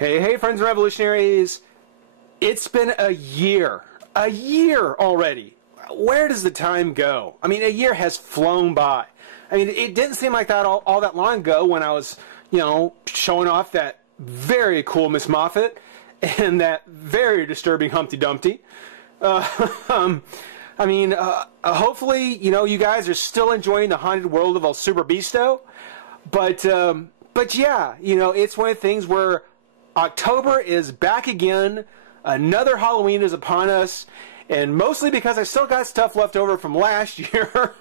Hey, friends and revolutionaries. It's been a year already. Where does the time go? I mean, a year has flown by. I mean, it didn't seem like that all that long ago when I was, showing off that very cool Miss Moffat and that very disturbing Humpty Dumpty. Hopefully, you guys are still enjoying the haunted world of El Super Beasto. But yeah, it's one of the things where October is back again. Another Halloween is upon us. And mostly because I still got stuff left over from last year.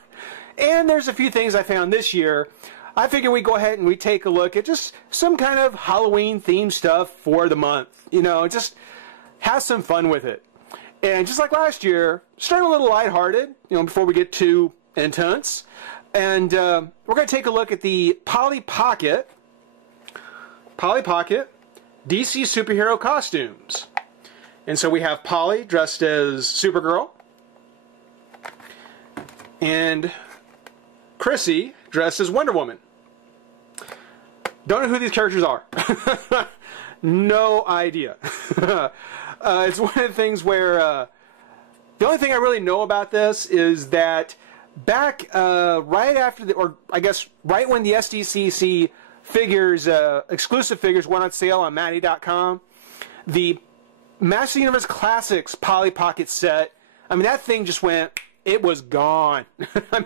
And there's a few things I found this year. I figure we go ahead and we take a look at just some kind of Halloween themed stuff for the month. Just have some fun with it. And just like last year, start a little lighthearted, before we get too intense. And we're going to take a look at the Polly Pocket DC superhero costumes. And so we have Polly dressed as Supergirl. And Chrissy dressed as Wonder Woman. Don't know who these characters are. No idea. It's one of the things where the only thing I really know about this is that back right after right when the SDCC figures, exclusive figures went on sale on Matty.com, the Master Universe Classics Polly Pocket set, that thing just went, it was gone.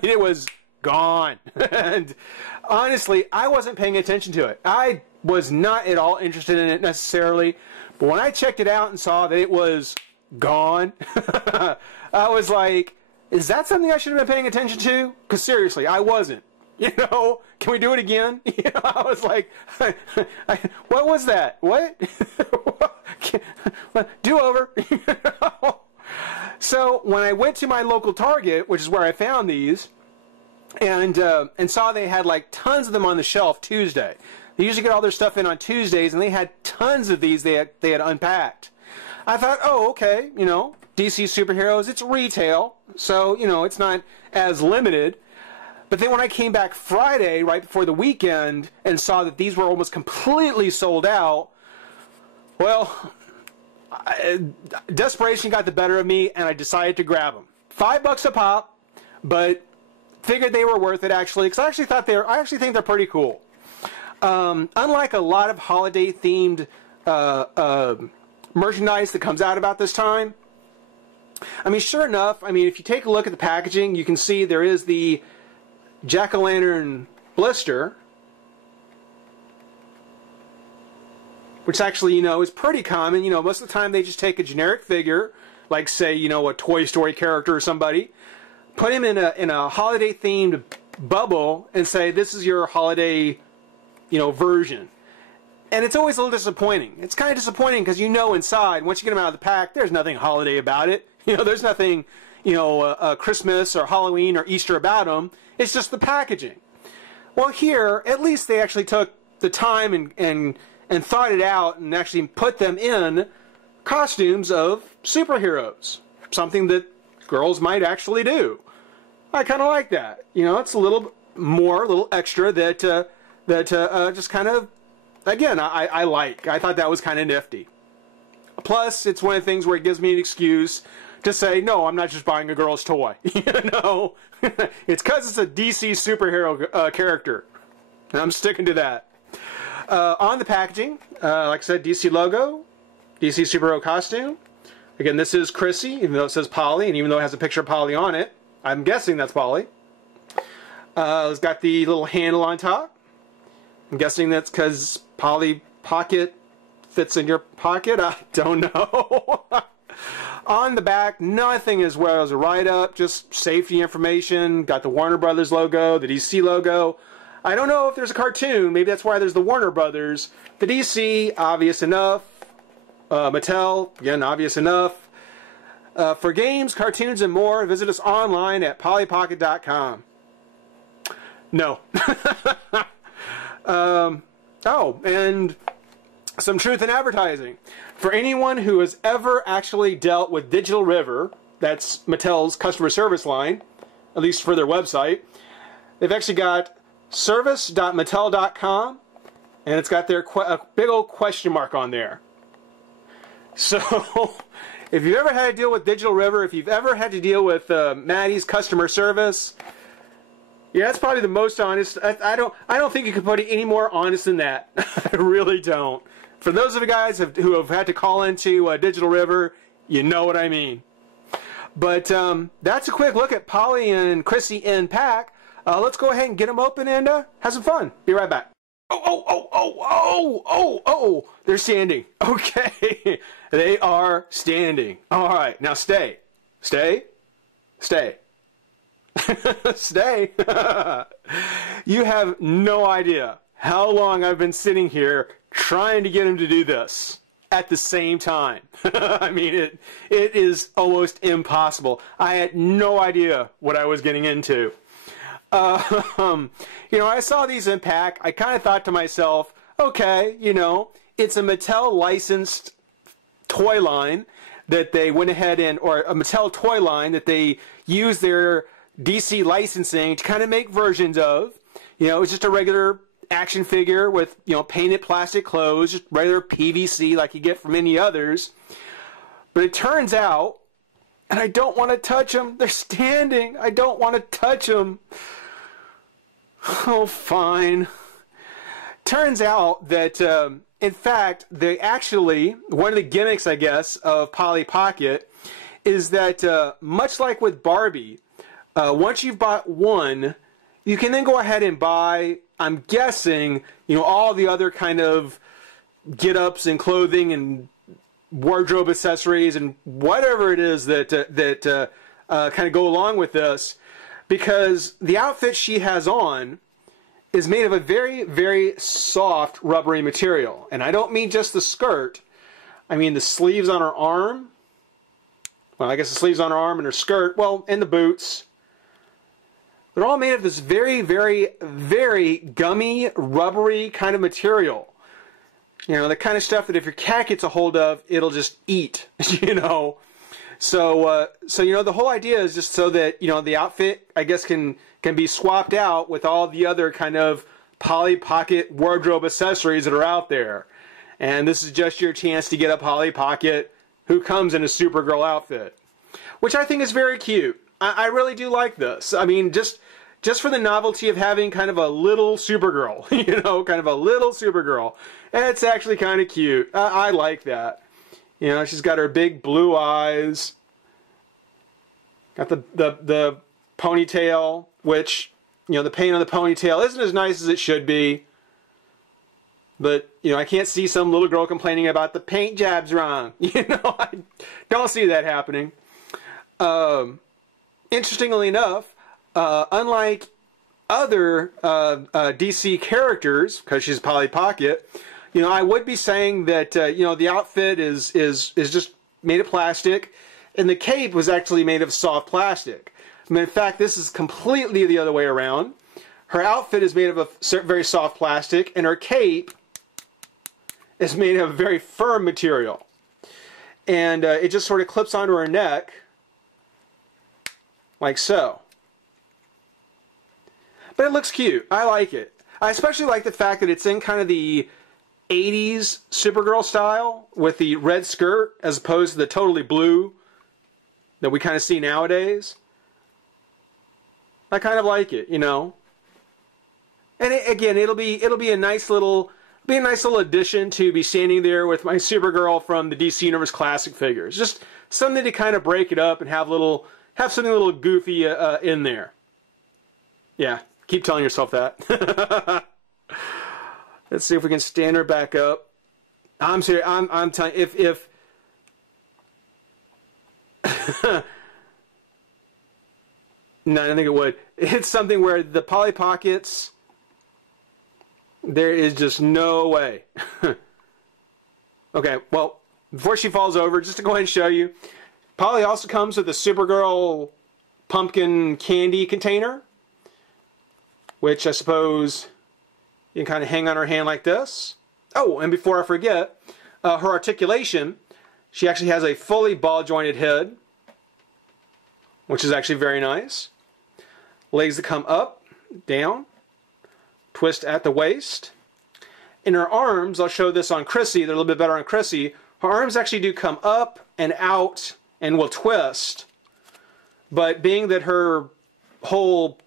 It was gone. And honestly, I wasn't paying attention to it. I was not at all interested in it necessarily. But when I checked it out and saw that it was gone, I was like, is that something I should have been paying attention to? Because seriously, I wasn't. Can we do it again? I was like, what was that? What? Do over. So when I went to my local Target, which is where I found these, and saw they had like tons of them on the shelf Tuesday. They usually get all their stuff in on Tuesdays, and they had tons of these they had unpacked. I thought, oh, okay, DC superheroes, it's retail, so, it's not as limited. But then when I came back Friday, right before the weekend, and saw that these were almost completely sold out, well, desperation got the better of me, and I decided to grab them. $5 a pop, but figured they were worth it, actually, because I actually think they're pretty cool. Unlike a lot of holiday-themed merchandise that comes out about this time, sure enough, if you take a look at the packaging, you can see there is the jack-o'-lantern blister, which actually, is pretty common. Most of the time they just take a generic figure, like, say, a Toy Story character or somebody, put him in a holiday-themed bubble, and say, this is your holiday version. And it's always a little disappointing. It's kind of disappointing because inside, once you get them out of the pack, there's nothing holiday about it. There's nothing, Christmas or Halloween or Easter about them. It's just the packaging. Well, here, at least they actually took the time and thought it out and actually put them in costumes of superheroes. Something that girls might actually do. I kind of like that. It's a little extra that just kind of, again, I like. I thought that was kind of nifty. Plus, it's one of the things where it gives me an excuse to say, no, I'm not just buying a girl's toy. It's because it's a DC superhero character. And I'm sticking to that. On the packaging, like I said, DC logo, DC superhero costume. Again, this is Chrissy, even though it says Polly, and even though it has a picture of Polly on it. I'm guessing that's Polly. It's got the little handle on top. I'm guessing that's because Polly Pocket fits in your pocket. I don't know. On the back, nothing as well as a write-up, just safety information. Got the Warner Brothers logo, the DC logo. I don't know if there's a cartoon. Maybe that's why there's the Warner Brothers. The DC, obvious enough. Mattel, again, obvious enough. For games, cartoons, and more, visit us online at pollypocket.com. No. Oh, and some truth in advertising. For anyone who has ever actually dealt with Digital River, that's Mattel's customer service line, at least for their website, they've actually got service.mattel.com and it's got a big old question mark on there. So, if you've ever had to deal with Digital River, if you've ever had to deal with Maddie's customer service, yeah, that's probably the most honest. I don't think you could put it any more honest than that. I really don't. For those of you guys who have had to call into Digital River, you know what I mean. But that's a quick look at Polly and Chrissy in pack. Let's go ahead and get them open and have some fun. Be right back. Oh, they're standing. Okay, they are standing. All right, now stay. Stay. You have no idea how long I've been sitting here trying to get him to do this at the same time. I mean, it is almost impossible. I had no idea what I was getting into. You know, I saw these in pack. I kind of thought to myself, okay, you know, it's a Mattel licensed toy line that they went ahead and, or a Mattel toy line that they use their DC licensing to kind of make versions of. You know, it's just a regular action figure with, you know, painted plastic clothes, just regular PVC like you get from any others. But it turns out, and I don't want to touch them, they're standing. I don't want to touch them. Oh, fine. Turns out that, in fact, they actually, one of the gimmicks, I guess, of Polly Pocket is that, much like with Barbie, once you've bought one, you can then go ahead and buy, I'm guessing, you know, all the other kind of get-ups and clothing and wardrobe accessories and whatever it is that kind of go along with this, because the outfit she has on is made of a very, very soft rubbery material. And I don't mean just the skirt. I mean the sleeves on her arm. Well, I guess the sleeves on her arm and her skirt, well, and the boots. They're all made of this very, very, very gummy, rubbery kind of material. You know, the kind of stuff that if your cat gets a hold of, it'll just eat, you know. So you know, the whole idea is just so that, you know, the outfit, I guess, can be swapped out with all the other kind of Polly Pocket wardrobe accessories that are out there. And this is just your chance to get a Polly Pocket who comes in a Supergirl outfit, which I think is very cute. I really do like this. I mean, just for the novelty of having kind of a little Supergirl, you know, kind of a little Supergirl. And it's actually kind of cute. I like that. You know, she's got her big blue eyes. Got the ponytail, which, you know, the paint on the ponytail isn't as nice as it should be. But, you know, I can't see some little girl complaining about the paint job's wrong. You know, I don't see that happening. Interestingly enough, unlike other DC characters, because she's Polly Pocket, you know, I would be saying that, you know, the outfit is just made of plastic, and the cape was actually made of soft plastic. I mean, in fact, this is completely the other way around. Her outfit is made of a very soft plastic, and her cape is made of a very firm material. And it just sort of clips onto her neck, like so. But it looks cute. I like it. I especially like the fact that it's in kind of the 80s Supergirl style with the red skirt as opposed to the totally blue that we kind of see nowadays. I kind of like it, you know. And again, it'll be a nice little addition to be standing there with my Supergirl from the DC Universe Classic figures. Just something to kind of break it up and have something a little goofy in there. Yeah, keep telling yourself that. Let's see if we can stand her back up. I'm serious. I'm telling you, if no, I don't think it would. It's something where the Polly Pockets, there is just no way. Okay, well, before she falls over, just to go ahead and show you, Polly also comes with a Supergirl pumpkin candy container, which I suppose you can kind of hang on her hand like this. Oh, and before I forget, her articulation, she actually has a fully ball-jointed head, which is actually very nice. Legs that come up, down, twist at the waist. in her arms, I'll show this on Chrissy, they're a little bit better on Chrissy, her arms actually do come up and out and will twist. But being that her whole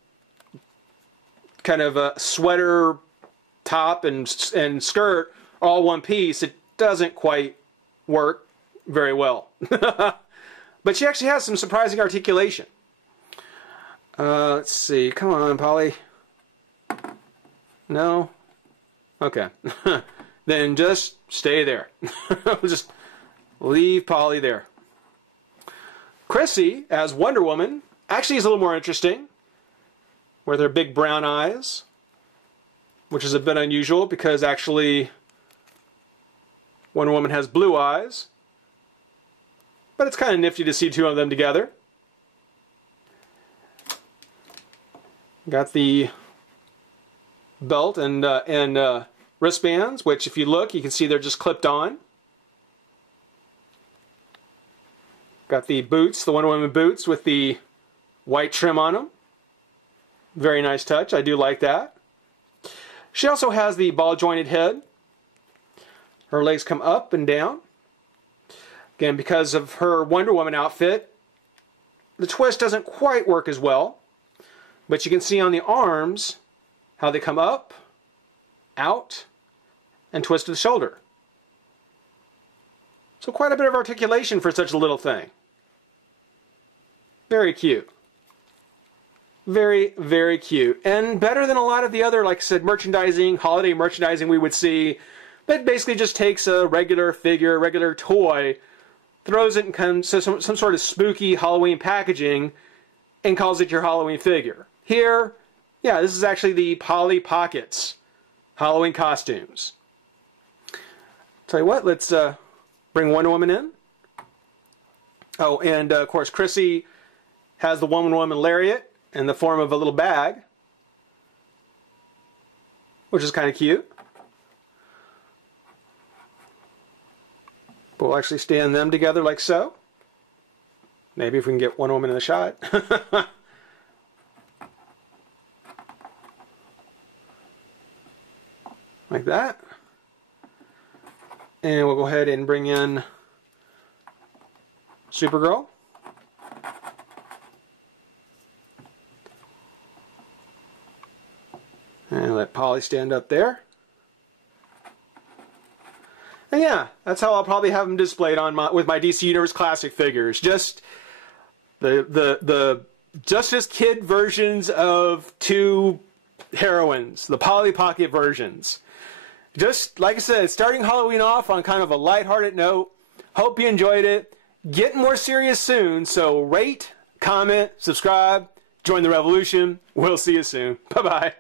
kind of a sweater top and skirt are all one piece, it doesn't quite work very well. But she actually has some surprising articulation. Let's see. Come on, Polly. No? Okay. Then just stay there. Just leave Polly there. Chrissy, as Wonder Woman, actually is a little more interesting, with her big brown eyes, which is a bit unusual because actually Wonder Woman has blue eyes. But it's kind of nifty to see two of them together. Got the belt and wristbands, which if you look, you can see they're just clipped on. Got the boots, the Wonder Woman boots with the white trim on them. Very nice touch. I do like that. She also has the ball-jointed head. Her legs come up and down. Again, because of her Wonder Woman outfit, the twist doesn't quite work as well. But you can see on the arms how they come up, out, and twist to the shoulder. So quite a bit of articulation for such a little thing. Very cute. Very, very cute. And better than a lot of the other, like I said, merchandising, holiday merchandising we would see, that basically just takes a regular figure, regular toy, throws it in some sort of spooky Halloween packaging, and calls it your Halloween figure. Here, yeah, this is actually the Polly Pockets Halloween costumes. Tell you what, let's bring Wonder Woman in. Oh, and of course, Chrissy has the Wonder Woman lariat in the form of a little bag, which is kind of cute. But we'll actually stand them together like so. Maybe if we can get Wonder Woman in the shot. Like that. And we'll go ahead and bring in Supergirl. And let Polly stand up there. And yeah, that's how I'll probably have them displayed on with my DC Universe Classic figures. Just the Justice Kid versions of two heroines, the Polly Pocket versions. Just, like I said, starting Halloween off on kind of a lighthearted note. Hope you enjoyed it. Getting more serious soon, so rate, comment, subscribe, join the revolution. We'll see you soon. Bye-bye.